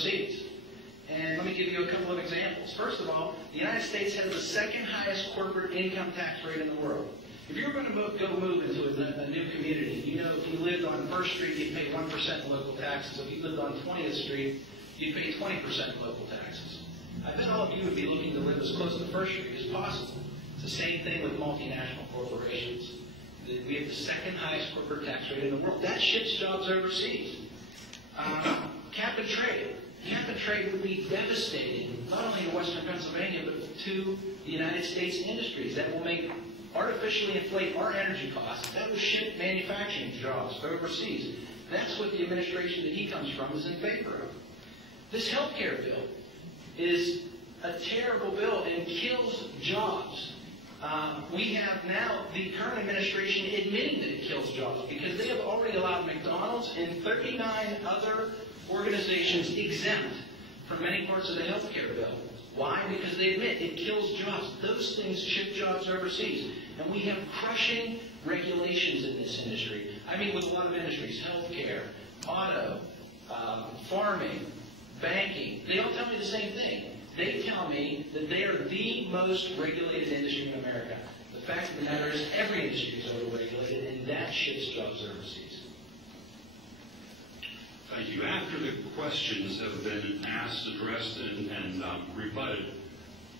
overseas. And let me give you a couple of examples. First of all, the United States has the second highest corporate income tax rate in the world. If you're going to go move into a new community, you know, if you lived on 1st Street, you'd pay 1% in local taxes. If you lived on 20th Street, you'd pay 20% in local taxes. I bet all of you would be looking to live as close to 1st Street as possible. It's the same thing with multinational corporations. We have the second highest corporate tax rate in the world. That ships jobs overseas. Cap and trade. Cap and trade would be devastating, not only to Western Pennsylvania, but to the United States industries. That will artificially inflate our energy costs. That will ship manufacturing jobs overseas. That's what the administration that he comes from is in favor of. This health care bill is a terrible bill and kills jobs. We have now the current administration admitting that it kills jobs because they have already allowed McDonald's and 39 other organizations exempt from many parts of the health care bill. Why? Because they admit it kills jobs. Those things ship jobs overseas. And we have crushing regulations in this industry. I mean, with a lot of industries, healthcare, auto, farming, banking, they all tell me the same thing. They tell me that they are the most regulated industry in America. The fact of the matter is every industry is overregulated, and that ships jobs overseas. Thank you. After the questions have been asked, addressed, and rebutted,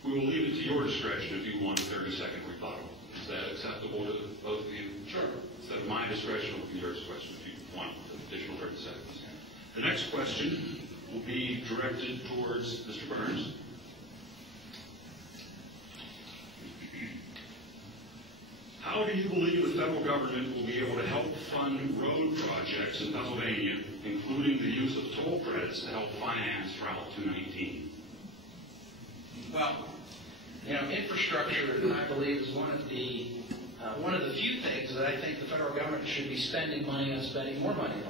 we will leave it to your discretion if you want a 30-second rebuttal. Is that acceptable to both of you? Sure. Instead of my discretion, it will be your discretion if you want an additional 30 seconds. The next question will be directed towards Mr. Burns. How do you believe the federal government will be able to help fund road projects in Pennsylvania, including the use of toll credits to help finance Route 219? Well, you know, infrastructure, I believe, is one of the few things that I think the federal government should be spending money on, spending more money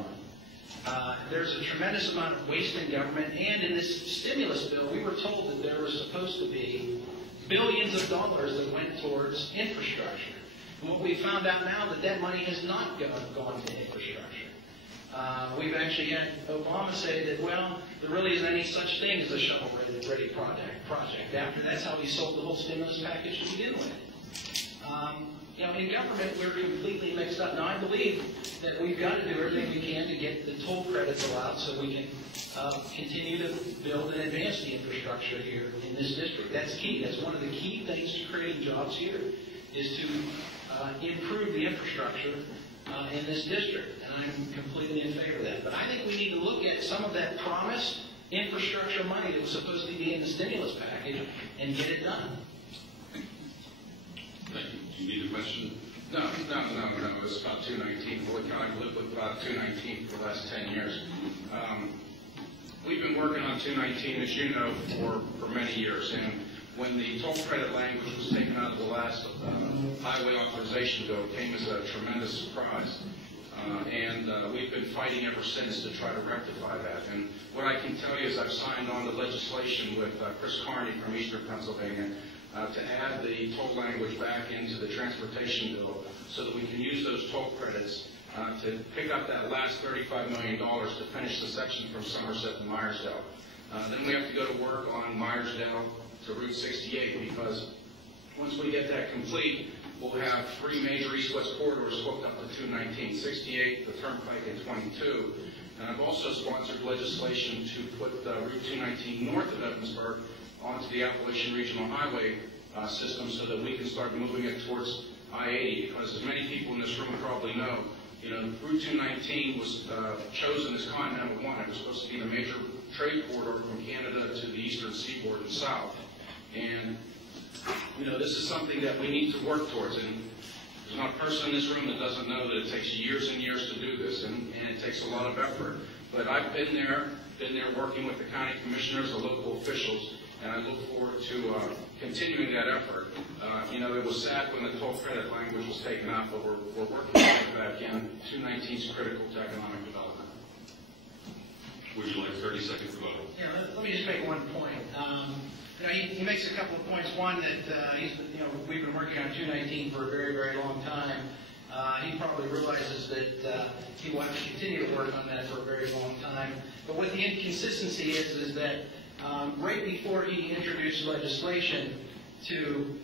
on. There's a tremendous amount of waste in government, and in this stimulus bill, we were told that there was supposed to be billions of dollars that went towards infrastructure. And what we found out now that money has not gone to infrastructure. We've actually had Obama say that, well, there really isn't any such thing as a shovel-ready project. After that's how he sold the whole stimulus package to begin with. You know, in government, we're completely mixed up. Now, I believe that we've got to do everything we can to get the toll credits allowed so we can continue to build and advance the infrastructure here in this district. That's key. That's one of the key things to creating jobs here, is to improve the infrastructure in this district. And I'm completely in favor of that. But I think we need to look at some of that promised infrastructure money that was supposed to be in the stimulus package and get it done. Thank you. Do you need a question? No. It's about 219. Floyd County lived with about 219 for the last 10 years. We've been working on 219, as you know, for many years. And when the toll credit language was taken out of the last highway authorization bill, it came as a tremendous surprise. And we've been fighting ever since to try to rectify that. And what I can tell you is I've signed on the legislation with Chris Carney from Eastern Pennsylvania to add the toll language back into the transportation bill so that we can use those toll credits to pick up that last $35 million to finish the section from Somerset to Myersdale. Then we have to go to work on Myersdale to Route 68, because once we get that complete, we'll have 3 major east-west corridors hooked up to 219, 68, the Turnpike, and 22. And I've also sponsored legislation to put Route 219 north of Evansburg onto the Appalachian Regional Highway system so that we can start moving it towards I-80, because as many people in this room probably know, you know, Route 219 was chosen as Continental One. It was supposed to be the major trade corridor from Canada to the eastern seaboard and south. And, you know, this is something that we need to work towards. And there's not a person in this room that doesn't know that it takes years and years to do this, and it takes a lot of effort. But I've been there working with the county commissioners, the local officials, and I look forward to continuing that effort. You know, it was sad when the toll credit language was taken out, but we're working to get that again. 219 is critical to economic development. Would you like 30 seconds to vote? Yeah, let me just make one point. You know, he makes a couple of points. One, that we've been working on 219 for a very, very long time. He probably realizes that he will have to continue to work on that for a very long time. But what the inconsistency is that right before he introduced legislation to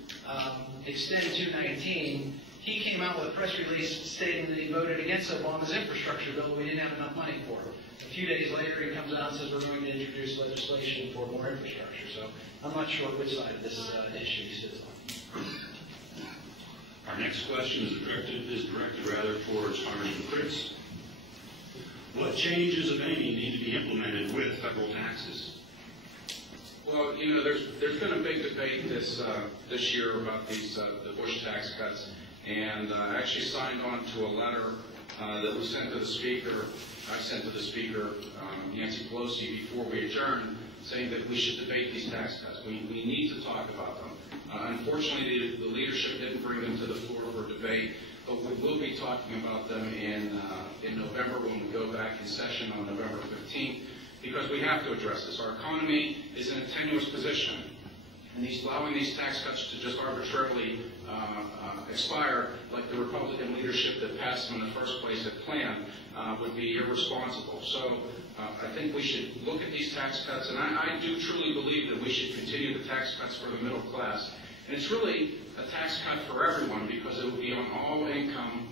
extend 219, he came out with a press release stating that he voted against Obama's infrastructure bill. We didn't have enough money for it. A few days later, he comes out and says we're going to introduce legislation for more infrastructure. So I'm not sure which side of this issue he sits on. Our next question is directed towards Congressman Fritz. What changes, if any, need to be implemented with federal taxes? Well, you know, there's been a big debate this year about the Bush tax cuts, and I actually signed on to a letter that was sent to the Speaker. I sent to the Speaker, Nancy Pelosi, before we adjourned, saying that we should debate these tax cuts. We need to talk about them. Unfortunately, the leadership didn't bring them to the floor for debate, but we will be talking about them in November when we go back in session on November 15th, because we have to address this. Our economy is in a tenuous position, and allowing these tax cuts to just arbitrarily expire, like the Republican leadership that passed them in the first place had planned, would be irresponsible. So I think we should look at these tax cuts, and I do truly believe that we should continue the tax cuts for the middle class. And it's really a tax cut for everyone, because it will be on all income,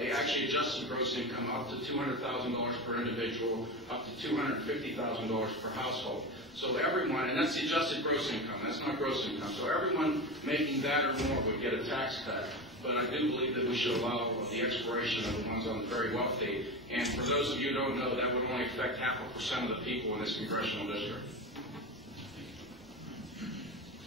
actually adjusted gross income up to $200,000 per individual, up to $250,000 per household. So everyone, and that's the adjusted gross income, that's not gross income. So everyone making that or more would get a tax cut. But I do believe that we should allow the expiration of the ones on the very wealthy. And for those of you who don't know, that would only affect 0.5% of the people in this congressional district.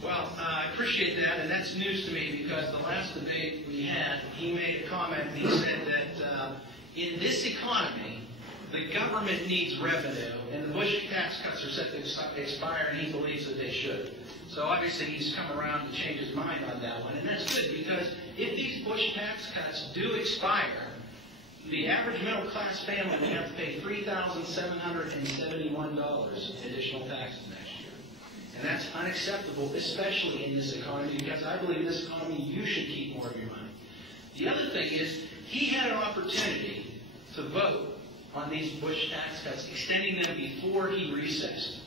Well, I appreciate that, and that's news to me, because the last debate we had, he made a comment, and he said that in this economy, the government needs revenue, and the Bush tax cuts are set to expire, and he believes that they should. So obviously he's come around to change his mind on that one, and that's good, because if these Bush tax cuts do expire, the average middle-class family will have to pay $3,771 in additional taxes next year. And that's unacceptable, especially in this economy, because I believe in this economy you should keep more of your money. The other thing is, he had an opportunity to vote on these Bush tax cuts, extending them before he recessed.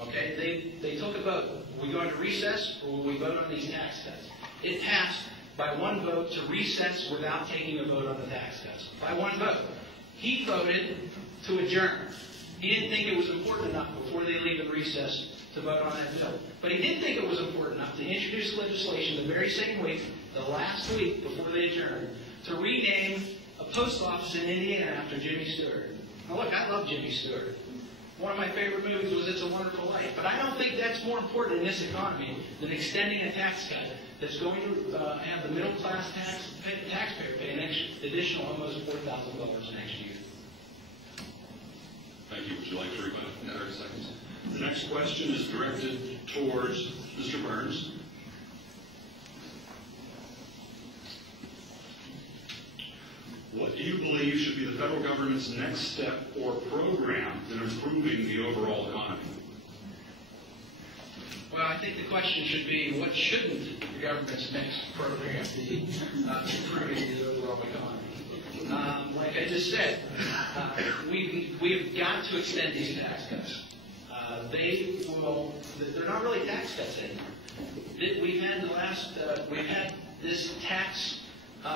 Okay? They took a vote. Will we go into recess, or will we vote on these tax cuts? It passed by one vote to recess without taking a vote on the tax cuts. By one vote. He voted to adjourn. He didn't think it was important enough before they leave in recess to vote on that bill. But he did think it was important enough to introduce legislation the very same week, the last week before they adjourned, to rename a post office in Indiana after Jimmy Stewart. Now look, I love Jimmy Stewart. One of my favorite movies was It's a Wonderful Life. But I don't think that's more important in this economy than extending a tax cut that's going to have the middle-class taxpayer pay an additional almost $4,000 next year. Thank you. Would you like to rebut in 30 seconds? The next question is directed towards Mr. Burns. What do you believe should be the federal government's next step or program in improving the overall economy? Well, I think the question should be, what shouldn't the government's next program be improving the overall economy? Like I just said, we've got to extend these tax cuts. They're not really tax cuts anymore. We've had this tax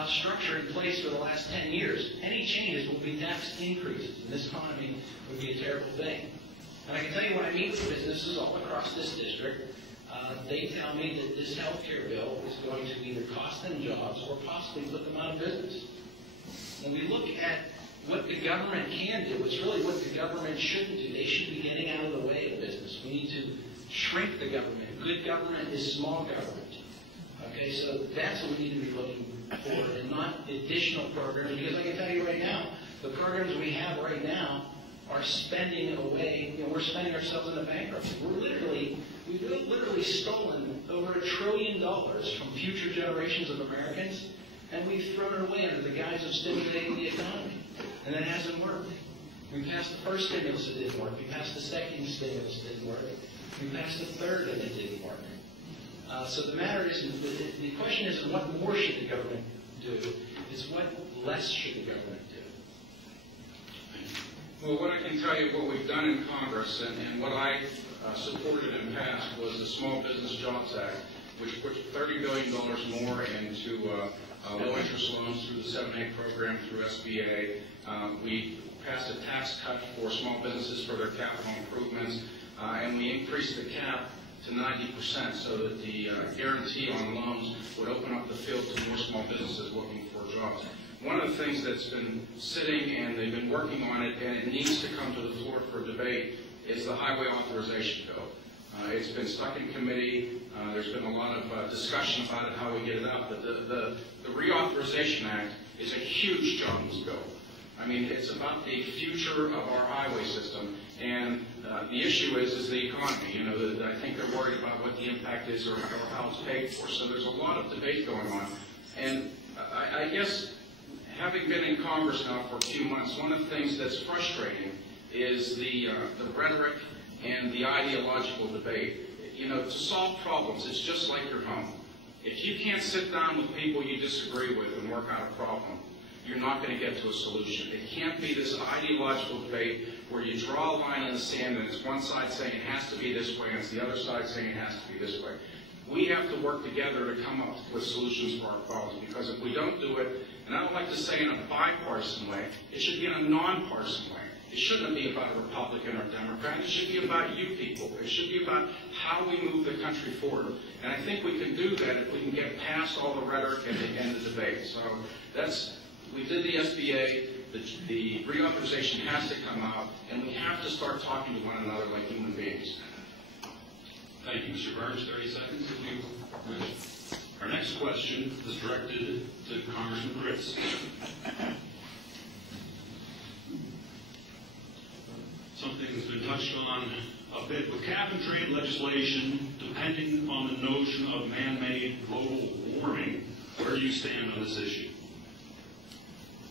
structure in place for the last 10 years. Any changes will be tax increases, and this economy would be a terrible thing. And I can tell you, when I meet with businesses all across this district, they tell me that this health care bill is going to either cost them jobs or possibly put them out of business. When we look at what the government can do, it's really what the government shouldn't do. They should be getting out of the way of business. We need to shrink the government. Good government is small government. Okay, so that's what we need to be looking for, and not additional programs. Because I can tell you right now, the programs we have right now are spending away. We're spending ourselves into bankruptcy. We've literally stolen over $1 trillion from future generations of Americans, and we've thrown it away under the guise of stimulating the economy. And that hasn't worked. We passed the first stimulus, it didn't work. We passed the second stimulus, it didn't work. We passed the third, and it didn't work. So the matter is, the question is, what more should the government do? is what less should the government do? Well, what I can tell you, what we've done in Congress and what I supported and passed was the Small Business Jobs Act, which puts $30 billion more into low-interest loans through the 7A program through SBA. We passed a tax cut for small businesses for their capital improvements, and we increased the cap to 90% so that the guarantee on loans would open up the field to more small businesses looking for jobs. One of the things that's been sitting, and they've been working on it, and it needs to come to the floor for debate, is the highway authorization bill. It's been stuck in committee. There's been a lot of discussion about it, how we get it out. But the Reauthorization Act is a huge jobs bill. I mean, it's about the future of our highway system, and the issue is the economy. You know, I think they're worried about what the impact is or how it's paid for. So there's a lot of debate going on. And I guess, having been in Congress now for a few months, one of the things that's frustrating is the rhetoric and the ideological debate. You know, to solve problems, it's just like your home. If you can't sit down with people you disagree with and work out a problem, you're not going to get to a solution. It can't be this ideological debate where you draw a line in the sand and it's one side saying it has to be this way and it's the other side saying it has to be this way. We have to work together to come up with solutions for our problems, because if we don't do it, and I don't like to say in a bipartisan way, it should be in a nonpartisan way. It shouldn't be about a Republican or Democrat. It should be about you people. It should be about how we move the country forward. And I think we can do that if we can get past all the rhetoric and the debate. So we did the SBA. The reauthorization has to come out, and we have to start talking to one another like human beings. Thank you, Mr. Burns. 30 seconds, if you wish. Our next question is directed to Congressman Fritz. Something that's been touched on a bit with cap-and-trade legislation, depending on the notion of man-made global warming. Where do you stand on this issue?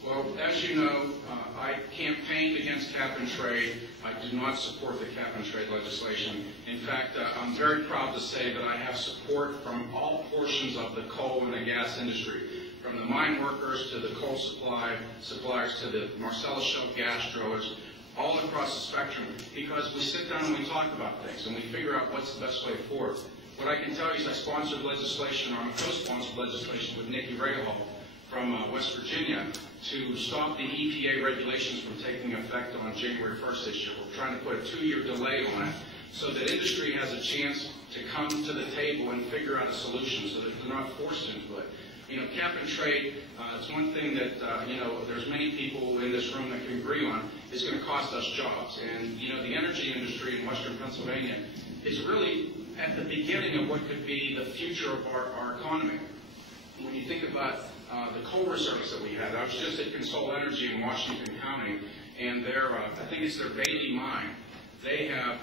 Well, as you know, I campaigned against cap-and-trade. I do not support the cap-and-trade legislation. In fact, I'm very proud to say that I have support from all portions of the coal and the gas industry, from the mine workers to the coal suppliers to the Marcellus Shale gas drillers, all across the spectrum, because we sit down and we talk about things and we figure out what's the best way forward. What I can tell you is I sponsored legislation, or I'm co-sponsored legislation with Nikki Rahal from West Virginia to stop the EPA regulations from taking effect on January 1st this year. We're trying to put a 2-year delay on it so that industry has a chance to come to the table and figure out a solution so that they're not forced into it. You know, cap and trade, it's one thing that, you know, there's many people in this room that can agree on, is going to cost us jobs. And, you know, the energy industry in western Pennsylvania is really at the beginning of what could be the future of our economy. When you think about the coal reserves that we have, I was just at Consol Energy in Washington County, and I think it's their Bailey mine. They have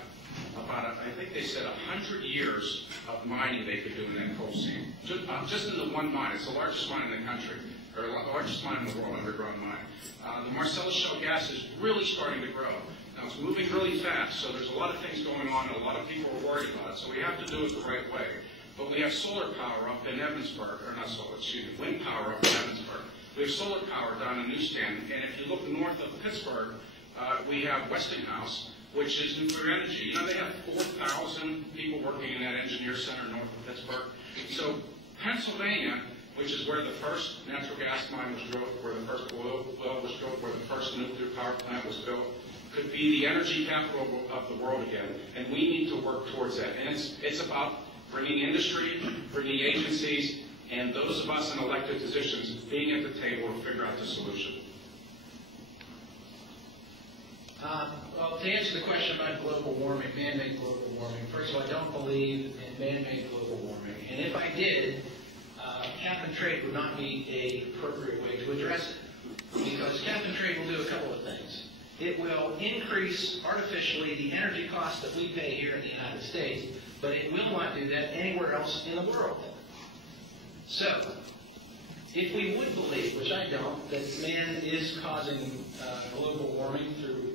about, I think they said 100 years of mining they could do in that coal seam. Just in the one mine. It's the largest mine in the country, or the largest mine in the world, underground mine. The Marcellus Shale gas is really starting to grow. Now, it's moving really fast, so there's a lot of things going on, and a lot of people are worried about it, so we have to do it the right way. But we have solar power up in Evansburg, or not solar, excuse me, wind power up in Evansburg. We have solar power down in Newstand, and if you look north of Pittsburgh, we have Westinghouse, which is nuclear energy. You know, they have 4,000 people working in that engineer center north of Pittsburgh. So Pennsylvania, which is where the first natural gas mine was drilled, where the first oil well was drilled, where the first nuclear power plant was built, could be the energy capital of the world again. And we need to work towards that. And it's about bringing industry, bringing agencies, and those of us in elected positions being at the table to figure out the solution. Well, to answer the question about global warming, man-made global warming, first of all, I don't believe in man-made global warming. And if I did, cap and trade would not be an appropriate way to address it. Because cap and trade will do a couple of things. It will increase artificially the energy costs that we pay here in the United States, but it will not do that anywhere else in the world. So, if we would believe, which I don't, that man is causing global warming through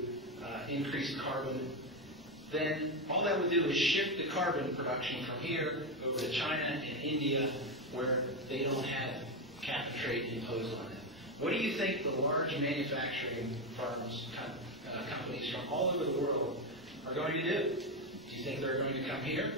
increased carbon, then all that would do is shift the carbon production from here over to China and India, where they don't have cap and trade imposed on them. What do you think the large manufacturing firms, companies from all over the world are going to do? Do you think they're going to come here?